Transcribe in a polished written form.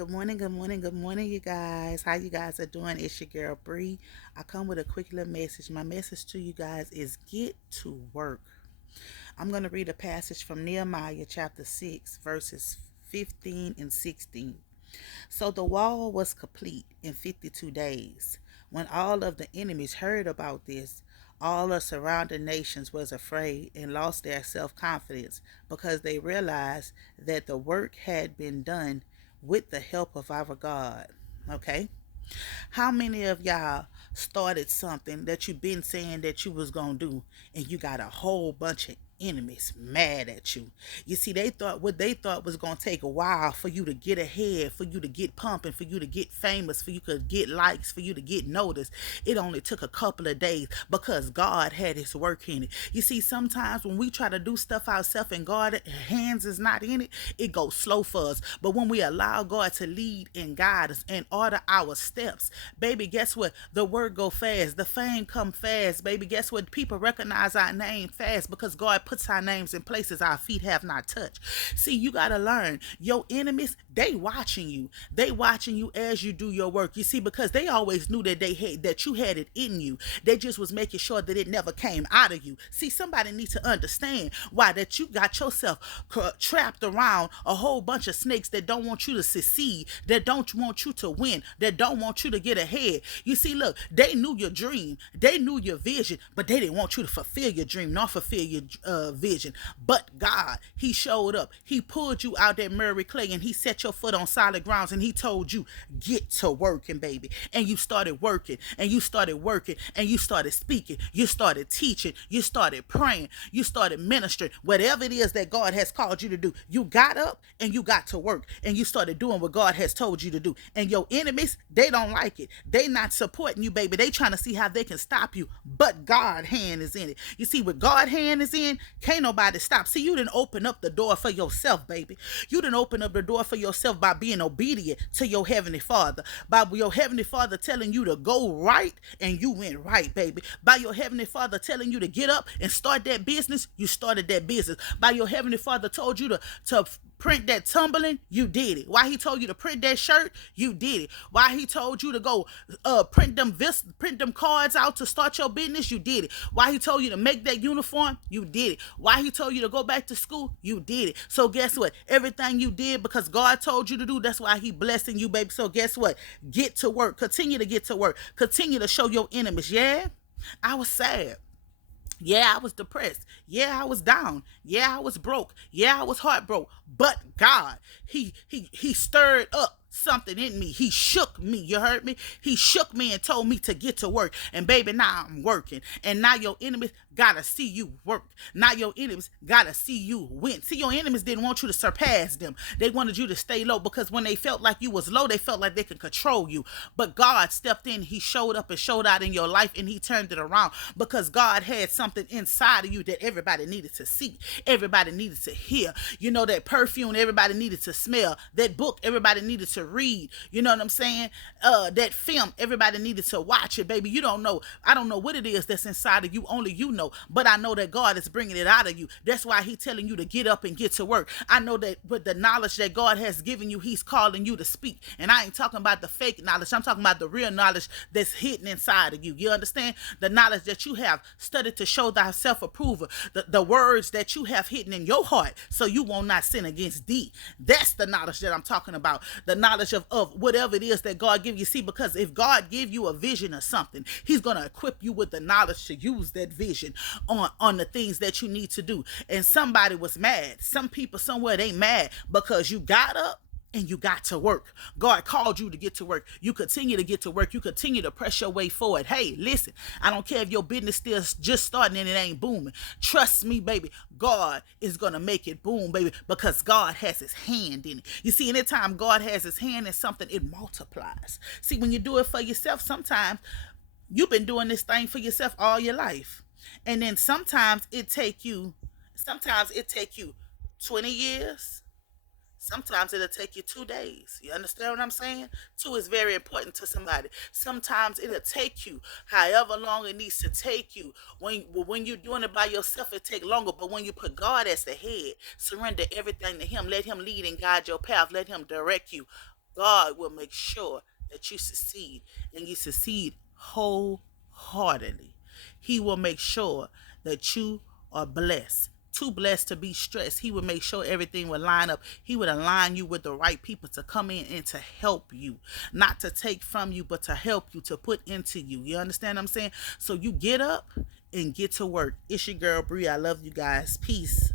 Good morning, you guys. How you guys are doing? It's your girl Bree. I come with a quick little message. My message to you guys is get to work. I'm going to read a passage from Nehemiah chapter 6, verses 15 and 16. So the wall was complete in 52 days. When all of the enemies heard about this, all the surrounding nations was afraid and lost their self-confidence because they realized that the work had been done with the help of our God. Okay? How many of y'all started something that you've been saying that you was gonna do, and you got a whole bunch of enemies mad at you? You see, they thought what they thought was gonna take a while for you to get ahead, for you to get pumping, for you to get famous, for you to get likes, for you to get noticed. It only took a couple of days because God had his work in it. You see, sometimes when we try to do stuff ourselves and God hands is not in it, it goes slow for us. But when we allow God to lead and guide us and order our steps, baby, guess what? The word go fast. The fame come fast, baby. Guess what? People recognize our name fast because God puts our names in places our feet have not touched. See, you got to learn. Your enemies, they watching you. They watching you as you do your work. You see, because they always knew that that you had it in you. They just was making sure that it never came out of you. See, somebody needs to understand why that you got yourself trapped around a whole bunch of snakes that don't want you to succeed, that don't want you to win, that don't want you to get ahead. You see, look, they knew your dream, they knew your vision, but they didn't want you to fulfill your dream nor fulfill your vision. But God, he showed up. He pulled you out that Murray clay and he set your foot on solid grounds and he told you, get to working, baby. And you started working and you started working and you started speaking. You started teaching. You started praying. You started ministering. Whatever it is that God has called you to do, you got up and you got to work and you started doing what God has told you to do. And your enemies, they don't like it. They not supporting you, baby. They trying to see how they can stop you. But God hand is in it. You see, with God hand is in, can't nobody stop. See, you didn't open up the door for yourself, baby. You didn't open up the door for yourself by being obedient to your heavenly Father. By your heavenly Father telling you to go right, and you went right, baby. By your heavenly Father telling you to get up and start that business, you started that business. By your heavenly Father told you to print that tumbling, you did it. Why he told you to print that shirt, you did it. Why he told you to go print them cards out to start your business, you did it. Why he told you to make that uniform, you did it. Why he told you to go back to school, you did it. So guess what? Everything you did because God told you to do, that's why he blessing you, baby. So guess what? Get to work. Continue to get to work. Continue to show your enemies. Yeah, I was sad. Yeah, I was depressed. Yeah, I was down. Yeah, I was broke. Yeah, I was heartbroken. But God, he stirred up something in me. He shook me. You heard me? He shook me and told me to get to work. And baby, now I'm working. And now your enemies gotta see you work. Now your enemies gotta see you win. See, your enemies didn't want you to surpass them. They wanted you to stay low because when they felt like you was low, they felt like they could control you. But God stepped in. He showed up and showed out in your life and he turned it around because God had something inside of you that everybody needed to see. Everybody needed to hear. You know, that perfume everybody needed to smell. That book everybody needed to read. You know what I'm saying? That film everybody needed to watch it, baby. You don't know. I don't know what it is that's inside of you. Only you know. But I know that God is bringing it out of you. That's why he's telling you to get up and get to work. I know that with the knowledge that God has given you, he's calling you to speak. And I ain't talking about the fake knowledge. I'm talking about the real knowledge that's hidden inside of you. You understand? The knowledge that you have studied to show thyself approval. The words that you have hidden in your heart so you will not sin against thee. That's the knowledge that I'm talking about. The knowledge of whatever it is that God give you. See, because if God give you a vision or something, he's going to equip you with the knowledge to use that vision on the things that you need to do. And somebody was mad. Some people somewhere, they mad because you got up and you got to work. God called you to get to work. You continue to get to work. You continue to press your way forward. Hey, listen, I don't care if your business still just starting and it ain't booming. Trust me, baby. God is going to make it boom, baby, because God has his hand in it. You see, anytime God has his hand in something, it multiplies. See, when you do it for yourself, sometimes you've been doing this thing for yourself all your life. And then sometimes it take you 20 years. Sometimes it'll take you 2 days. You understand what I'm saying? Two is very important to somebody. Sometimes it'll take you however long it needs to take you. When you're doing it by yourself, it take longer. But when you put God as the head, surrender everything to him. Let him lead and guide your path. Let him direct you. God will make sure that you succeed, and you succeed wholeheartedly. He will make sure that you are blessed. Too blessed to be stressed. He would make sure everything would line up. He would align you with the right people to come in and to help you, not to take from you, but to help you, to put into you. You understand what I'm saying? So you get up and get to work. It's your girl Bree. I love you guys. Peace.